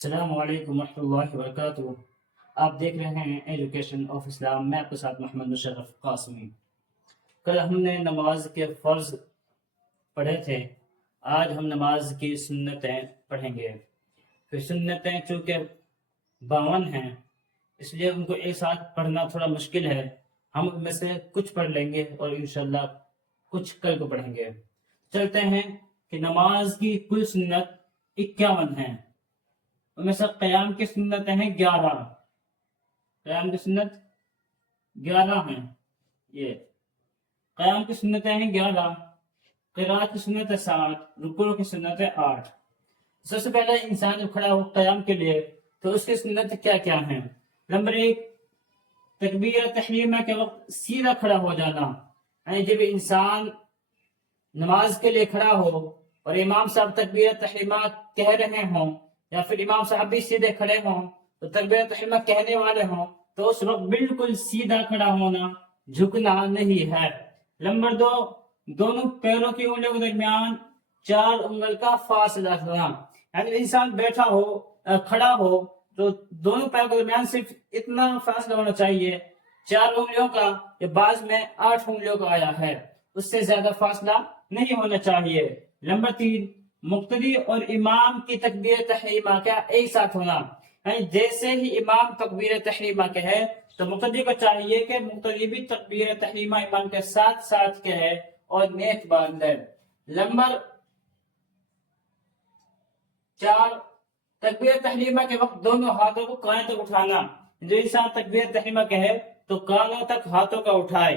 السلام علیکم ورحمۃ اللہ وبرکاتہ۔ آپ دیکھ رہے ہیں ایجوکیشن آف اسلام، میں آپ کے ساتھ محمد مشرف قاسمی۔ کل ہم نے نماز کے فرض پڑھے تھے، آج ہم نماز کی سنتیں پڑھیں گے۔ پھر سنتیں چونکہ 52 ہیں، اس لیے ان کو ایک ساتھ پڑھنا تھوڑا مشکل ہے۔ ہم ان میں سے کچھ پڑھ لیں گے اور انشاءاللہ کچھ کل کو پڑھیں گے۔ چلتے ہیں کہ نماز کی کل سنت 51 ہیں، ان میں سے قیام کی سنتیں ہیں 11۔ قیام کی سنت 11 ہیں۔ یہ قیام کی سنتیں ہیں 11، قرات کی سنت ہے 7، رکوع کی سنت ہے 8۔ سب سے پہلے انسان جب کھڑا ہو قیام کے لیے تو اس کی سنت کیا کیا ہیں؟ نمبر 1، تکبیر تحریمہ کے وقت سیدھا کھڑا ہو جانا، یعنی جب انسان نماز کے لیے کھڑا ہو اور امام صاحب تکبیر تحریمہ کہہ رہے ہوں یا پھر امام صاحب بھی سیدھے کھڑے ہوں تو تکبیر تحریمہ کہنے والے ہوں تو اس وقت بالکل سیدھا کھڑا ہونا، جھکنا نہیں ہے۔ نمبر 2، دونوں پیروں کی انگلیوں کے درمیان 4 انگل کا فاصلہ رکھنا، یعنی انسان بیٹھا ہو کھڑا ہو تو دونوں پیروں کے درمیان صرف اتنا فاصلہ ہونا چاہیے، 4 انگلیوں کا، یا بعض میں 8 انگلیوں کا آیا ہے، اس سے زیادہ فاصلہ نہیں ہونا چاہیے۔ نمبر 3، مقتدی اور امام کی تکبیر تحریمہ کا ایک ساتھ ہونا، یعنی جیسے ہی امام تکبیر تحریمہ کہے تو مقتدی کو چاہیے کہ مقتدی بھی تکبیر تحریمہ امام کے ساتھ ساتھ کہے اور نیت باندھ لے۔ نمبر 4، تکبیر تحریمہ کے وقت دونوں ہاتھوں کو کانوں تک اٹھانا، جو انسان تکبیر تحریمہ کہے تو کانوں تک ہاتھوں کا اٹھائے،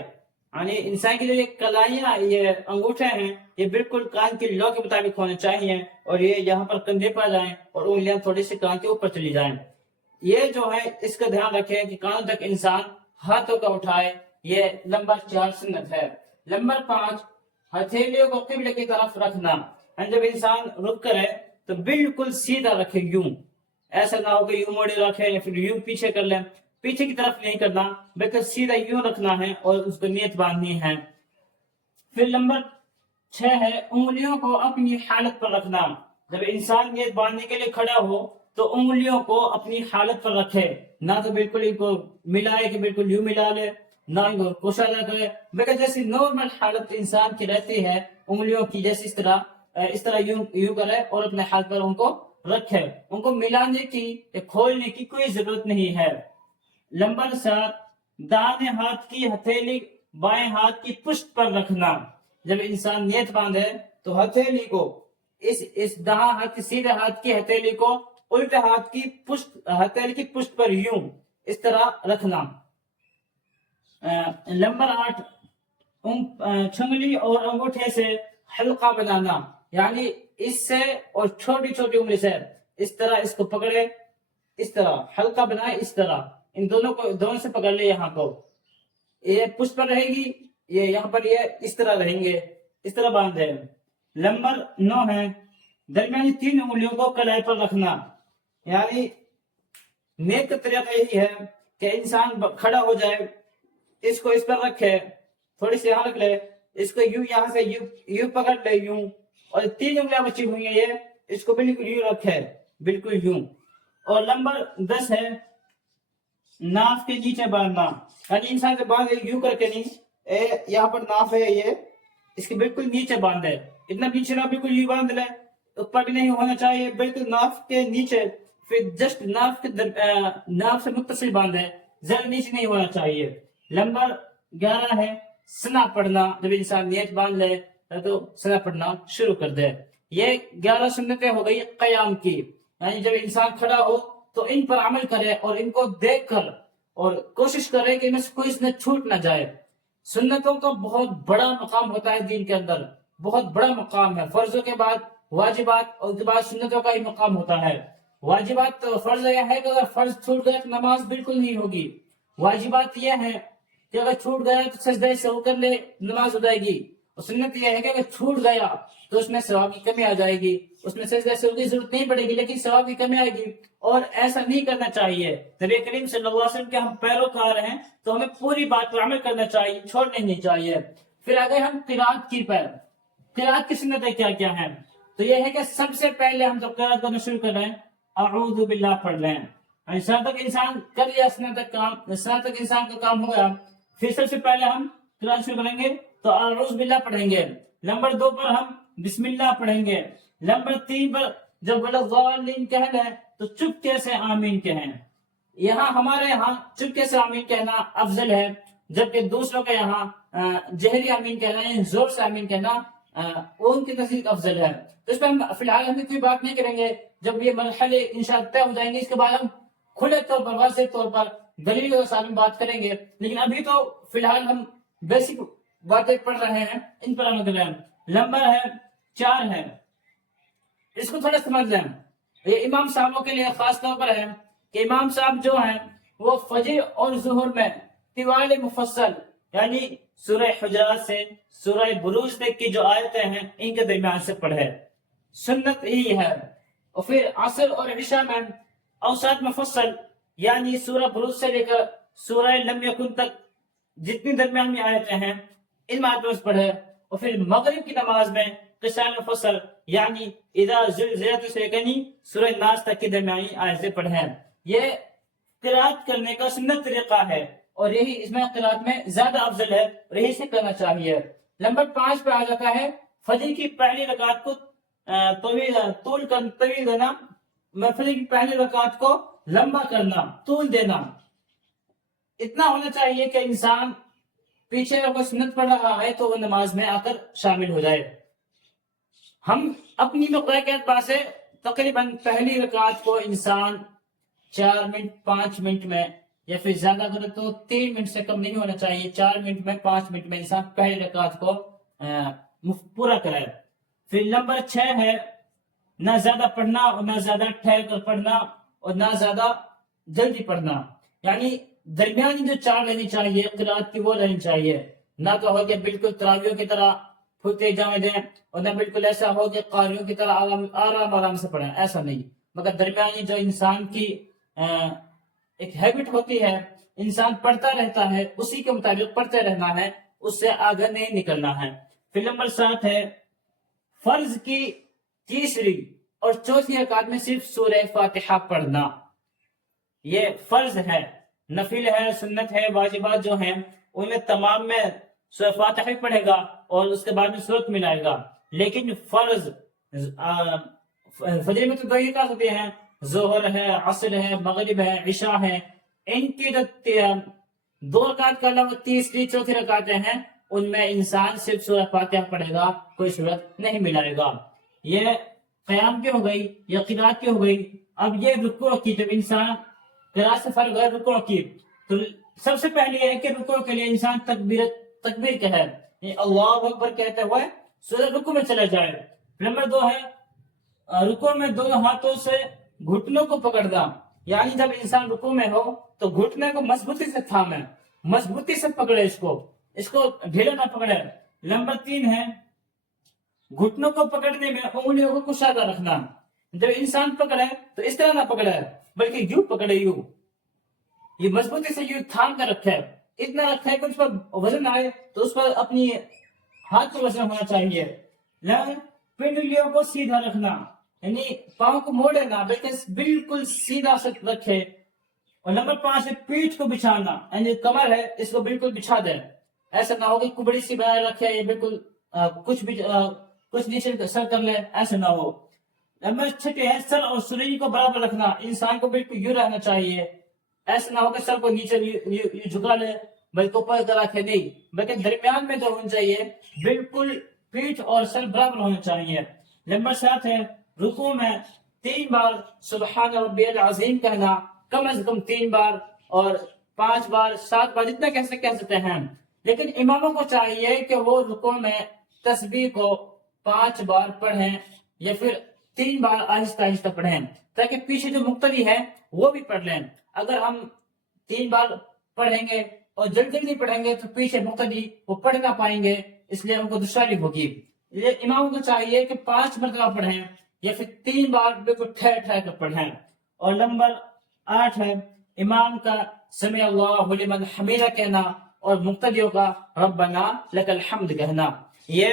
یعنی انسان کی جو یہ کلائیاں، یہ انگوٹھے ہیں، یہ بالکل کان کی لو کے مطابق ہونے چاہیے اور یہ یہاں پر کندھے پر جائیں اور انگلیاں تھوڑی سی کان کے اوپر چلی جائیں۔ یہ جو ہے اس کا دھیان رکھیں کہ کانوں تک انسان ہاتھوں کا اٹھائے، یہ نمبر 4 سنت ہے۔ نمبر 5، ہتھیلیوں کو قبلے کی طرف رکھنا، یعنی جب انسان رک کرے تو بالکل سیدھا رکھے، یوں، ایسا نہ ہو کہ یوں موڑے رکھے یا پھر یوں پیچھے کر لیں، پیچھے کی طرف نہیں کرنا بلکہ سیدھا یوں رکھنا ہے اور اس کو نیت باندھنی ہے۔ پھر نمبر 6 ہے انگلیوں کو اپنی حالت پر رکھنا، جب انسان نیت باندھنے کے لیے کھڑا ہو تو انگلیوں کو اپنی حالت پر رکھے، نہ تو بالکل ان کو ملائے کہ بالکل یوں ملا لے، نہ ان کو کشادہ کرے، بلکہ جیسی نارمل حالت انسان کی رہتی ہے انگلیوں کی، جیسے اس طرح یوں کرے اور اپنے ہاتھ پر ان کو رکھے، ان کو ملانے کی یا کھولنے کی کوئی ضرورت نہیں ہے۔ نمبر 7، دائیں ہاتھ کی ہتھیلی بائیں ہاتھ کی پشت پر رکھنا، جب انسان نیت باندھے تو ہتھیلی کو اس دائیں ہاتھ کی سیدھے ہاتھ کی ہتھیلی کو الٹے ہاتھ کی ہتھیلی کی پشت پر یوں اس طرح رکھنا۔ نمبر 8، چھنگلی اور انگوٹھے سے حلقہ بنانا، یعنی اس سے اور چھوٹی چھوٹی انگلی سے اس طرح اس کو پکڑے، اس طرح حلقہ بنائے، اس طرح ان دونوں سے پکڑ لے، یہاں کو یہ پشت پر رہے گی، یہ یہاں پر یہ اس طرح رہیں گے، اس طرح باندھے۔ نمبر 9 ہے درمیانی 3 انگلیوں کو کلائی پر رکھنا، یعنی نیت کا طریقہ یہی ہے کہ انسان کھڑا ہو جائے، اس کو اس پر رکھے، تھوڑی سی یہاں رکھ لے، اس کو یوں یہاں سے یوں پکڑ لے، یوں، اور 3 انگلیاں بچی ہوئی ہیں یہ، اس کو بالکل یوں رکھے، بالکل یوں۔ اور نمبر 10 ہے ناف کے نیچے باندھنا، یعنی انسان سے باندھے یوں کر کے نہیں، یہاں پر ناف ہے یہ، اس کے بالکل نیچے باندھے، اتنا پیچھے نہ بالکل یوں باندھ لے، اوپر بھی نہیں ہونا چاہیے، بالکل ناف کے نیچے، پھر جسٹ ناف سے متصل باندھے، زیادہ نیچے نہیں ہونا چاہیے۔ نمبر 11 ہے سنا پڑھنا، جب انسان نیت باندھ لے تو سنا پڑھنا شروع کر دے۔ یہ 11 سنتیں ہو گئی قیام کی، یعنی جب انسان کھڑا ہو تو ان پر عمل کرے اور ان کو دیکھ کر اور کوشش کرے کہ ان میں سے کوئی سنت چھوٹ نہ جائے۔ سنتوں کا بہت بڑا مقام ہوتا ہے دین کے اندر، بہت بڑا مقام ہے، فرضوں کے بعد واجبات اور اس کے بعد سنتوں کا ہی مقام ہوتا ہے۔ واجبات فرض یہ ہے کہ اگر فرض چھوٹ گیا تو نماز بالکل نہیں ہوگی، واجبات یہ ہے کہ اگر چھوٹ گیا تو سجدہ سہو کر لے، نماز ہو جائے گی، اور سنت یہ ہے کہ اگر چھوٹ گیا تو اس میں ثواب کی کمی آ جائے گی، اس میں سجدہ سہو کی ضرورت نہیں پڑے گی لیکن ثواب کی کمی آئے گی، اور ایسا نہیں کرنا چاہیے۔ نبی کریم صلی اللہ علیہ وسلم کے ہم پیروکار ہیں تو ہمیں پوری بات پر عمل کرنا چاہیے، چھوڑنا نہیں چاہیے۔ پھر آگے ہم قرات کی قرات کی سنتیں کیا کیا ہیں؟ تو یہ ہے کہ سب سے پہلے ہم جب قرات کرنا شروع کر رہے ہیں اعوذ باللہ پڑھ لیں. جہاں تک انسان کر لیا سنا تک انسان کا کام ہو گیا. پھر سب سے پہلے ہم قرآن شروع کریں گے تو اعوذ باللہ پڑھیں گے. نمبر 2 پر ہم بسم اللہ پڑھیں گے. نمبر 3 پر جب وَلَضَّالِّينَ کہہ لیں تو چپکے سے آمین کہیں. یہاں ہمارے یہاں چپکے سے آمین کہنا افضل ہے، جبکہ دوسروں کے یہاں جہری آمین کہنا ہے، زور سے آمین کہنا ان کی نزدیک افضل ہے. تو اس پہ ہم فی الحال ہم کوئی بات نہیں کریں گے. جب یہ مرحلے انشاءاللہ طے ہو جائیں گے اس کے بعد ہم کھلے طور پر واضح طور پر دلیل کے ساتھ بات کریں گے. لیکن ابھی تو فی الحال ہم بیسک باتیں پڑھ رہے ہیں، ان پر عمل کر رہے ہیں. نمبر 4 ہے، اس کو تھوڑا سمجھ لیں. یہ امام صاحبوں کے لیے خاص طور پر ہے کہ امام صاحب جو ہیں وہ فجر اور ظہر میں طوال مفصل یعنی سورہ حجرات سے سورہ بروج تک کی جو آیتیں ہیں ان کے درمیان سے پڑھے. سنت یہی ہے. اور پھر عصر اور عشاء میں اوسط مفصل یعنی سورہ بروج سے لے کر سورہ لم یکن تک جتنی درمیانی آیتیں ہیں ان آیتوں سے پڑھے. اور پھر مغرب کی نماز میں قصار مفصل یعنی اذا زلزلت سے کنی سورہ ناس تک کی درمیانی آیتیں پڑھیں. یہ قرات کرنے کا سنت طریقہ ہے اور یہی اس میں قرات میں زیادہ افضل ہے اور یہی سے کرنا چاہیے. نمبر 5 پہ آ جاتا ہے فجر کی پہلی رکعت کو طول دینا. فجر کی پہلی رکعت کو لمبا کرنا، طول دینا. اتنا ہونا چاہیے کہ انسان پیچھے اگر سنت پڑھ رہا ہے تو وہ نماز میں آ کر شامل ہو جائے. ہم اپنی نقطۂ کے اعتبار سے تقریباً پہلی رکعت کو انسان 4 منٹ 5 منٹ میں یا پھر زیادہ کرے تو 3 منٹ سے کم نہیں ہونا چاہیے. 4 منٹ میں 5 منٹ میں انسان پہلی رکعت کو پورا کرے. پھر نمبر 6 ہے نہ زیادہ پڑھنا اور نہ زیادہ ٹھہر کر پڑھنا اور نہ زیادہ جلدی پڑھنا. یعنی درمیانی جو چال رہنی چاہیے قرات کی وہ رہنی چاہیے. نہ تو ہو کہ بالکل تراویحوں کی طرح پھوتے جامے دیں اور نہ بالکل ایسا ہو کہ قاریوں کی طرح آرام سے پڑھیں. ایسا نہیں، مگر درمیانی جو انسان کی ایک ہیبٹ ہوتی ہے، انسان پڑھتا رہتا ہے، اسی کے مطابق پڑھتے رہنا ہے، اس سے آگے نہیں نکلنا ہے. پھر نمبر 7 ہے فرض کی تیسری اور چوتھی رکعت میں صرف سورہ فاتحہ پڑھنا. یہ فرض ہے. نفل ہے، سنت ہے، واجبات جو ہیں ان میں تمام میں سورہ فاتحہ ہی پڑھے گا اور اس کے بعد میں سورت ملائے گا. لیکن فرض فجر میں تو 2 رکعت ہوتے ہیں، ظہر ہے، عصر ہے، مغرب ہے، عشاء ہے. ان کی جو 2 رکعت کا علاوہ تیسری چوتھی رکعتیں ہیں ان میں انسان صرف سورہ فاتحہ پڑھے گا، کوئی سورت نہیں ملائے گا. یہ قیام کی ہو گئی یا قرات کی ہو گئی. اب یہ رکوع کی جب انسان قرات سے فرض ہے رکوع کی تو سب سے پہلے یہ ہے کہ رکوع کے لیے انسان تکبیر کہے یعنی اللہ اکبر کہتے ہوئے سورہ رکوع میں چلا جائے. نمبر 2 ہے رکوع میں دونوں ہاتھوں سے گھٹنوں کو پکڑنا. یعنی جب انسان رکوع میں ہو تو گھٹنے کو مضبوطی سے تھامے، مضبوطی سے پکڑے، اس کو ڈھیلا نہ پکڑے. نمبر 3 ہے گھٹنوں کو پکڑنے میں انگلیوں کو کشادہ رکھنا. جب انسان پکڑے تو اس طرح نہ پکڑے بلکہ یوں پکڑے، یوں یہ مضبوطی سے یوں تھام کر رکھے. اتنا رکھے کہ اس پر وزن آئے تو اس پر اپنی ہاتھ پر وزن ہونا چاہیے. پنڈلیوں کو سیدھا رکھنا یعنی پاؤں کو موڑے نہ بلکہ بالکل سیدھا سے رکھے. اور نمبر 5 ہے پیٹھ کو بچھانا یعنی کمر ہے اس کو بالکل بچھا دے. ایسا نہ ہو کہ کبڑی سی بنا رکھے یا بالکل کچھ نیچے سر کر لے، ایسا نہ ہو. نمبر 6 ہے سر اور سرنی کو برابر رکھنا. انسان کو بالکل یوں رہنا چاہیے، ایسا نہ ہو کہ سر کو نیچے جھکا لے بلکہ اوپر طرح کے نہیں، بلکہ درمیان میں جو ہونا چاہیے بالکل پیٹھ اور سر برابر ہونا چاہیے. نمبر 7 ہے رکوع میں 3 بار سبحان ربی العظیم کہنا، کم از کم 3 بار اور 5 بار 7 بار جتنا کہہ سکتے ہیں. لیکن اماموں کو چاہیے کہ وہ رکوع میں تسبیح کو 5 بار پڑھیں یا پھر 3 بار آہستہ آہستہ پڑھیں تاکہ پیچھے جو مقتدی ہے وہ بھی پڑھ لیں. اگر ہم 3 بار پڑھیں گے اور جلدی پڑھیں گے تو پیچھے مقتدی وہ پڑھ نہ پائیں گے، اس لیے ان کو دشواری ہوگی. اماموں کو چاہیے کہ 5 مرتبہ پڑھیں یا پھر 3 بار بالکل ٹھہر کر پڑھیں. اور نمبر 8 ہے امام کا سمع اللہ لمن حمیدہ کہنا اور مقتدیوں کا ربنا لک الحمد کہنا. یہ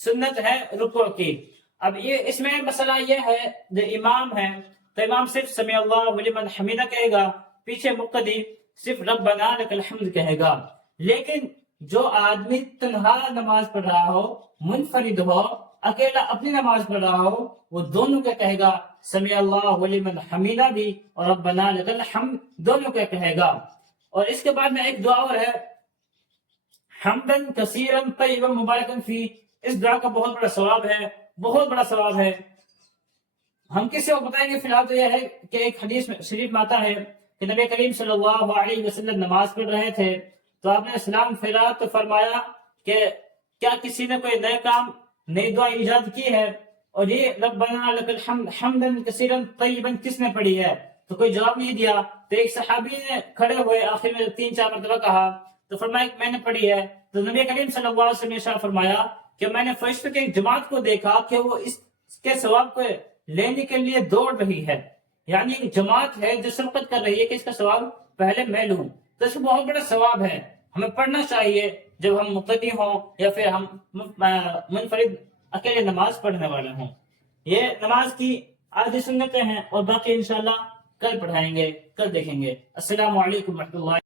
سنت ہے رکوع کی. اب یہ اس میں مسئلہ یہ ہے جو امام ہے تو امام صرف سمیع اللہ لمن حمیدہ کہے گا، پیچھے مقتدی صرف ربنا لک الحمد کہے گا۔ لیکن جو آدمی تنہا نماز پڑھ رہا ہو، منفرد ہو، اکیلا اپنی نماز پڑھ رہا ہو، وہ دونوں کا کہے گا، سمیع اللہ لمن حمیدہ بھی اور ربنا لک الحمد دونوں کا کہے گا۔ اور اس کے بعد میں ایک دعا اور ہے، حمدن کثیرن طیبا مبارکن فی، اس دعا کا بہت بڑا ثواب ہے، بہت بڑا ثواب ہے۔ ہم کسی کو بتائیں گے، فی الحال تو یہ ہے کہ ایک حدیث میں شریف میں آتا ہے کہ نبی کریم صلی اللہ علیہ وسلم نماز پڑھ رہے تھے تو آپ نے سلام پھیرا تو فرمایا کہ کیا کسی نے کوئی نئے کام، نئی دعا ایجاد کی ہے؟ اور یہ ربنا لک الحمد حمدن کثیرا طیبا کس نے پڑھی ہے؟ تو کوئی جواب نہیں دیا۔ تو ایک صحابی نے کھڑے ہوئے آخر میں 3-4 مرتبہ کہا تو فرمایا کہ میں نے پڑھی ہے۔ تو نبی کریم صلی اللہ علیہ وسلم نے ارشاد فرمایا کہ میں نے فرشتوں کی ایک جماعت کو دیکھا کہ وہ اس کے ثواب کو لینے کے لیے دوڑ رہی ہے، یعنی ایک جماعت ہے جو سبقت کر رہی ہے کہ اس کا ثواب پہلے میں لوں۔ تو اس کو بہت بڑا ثواب ہے، ہمیں پڑھنا چاہیے جب ہم مقتدی ہوں یا پھر ہم منفرد اکیلے نماز پڑھنے والے ہوں۔ یہ نماز کی آدھی سنتیں ہیں اور باقی انشاءاللہ کل پڑھائیں گے، کل دیکھیں گے۔ السلام علیکم ورحمۃ اللہ۔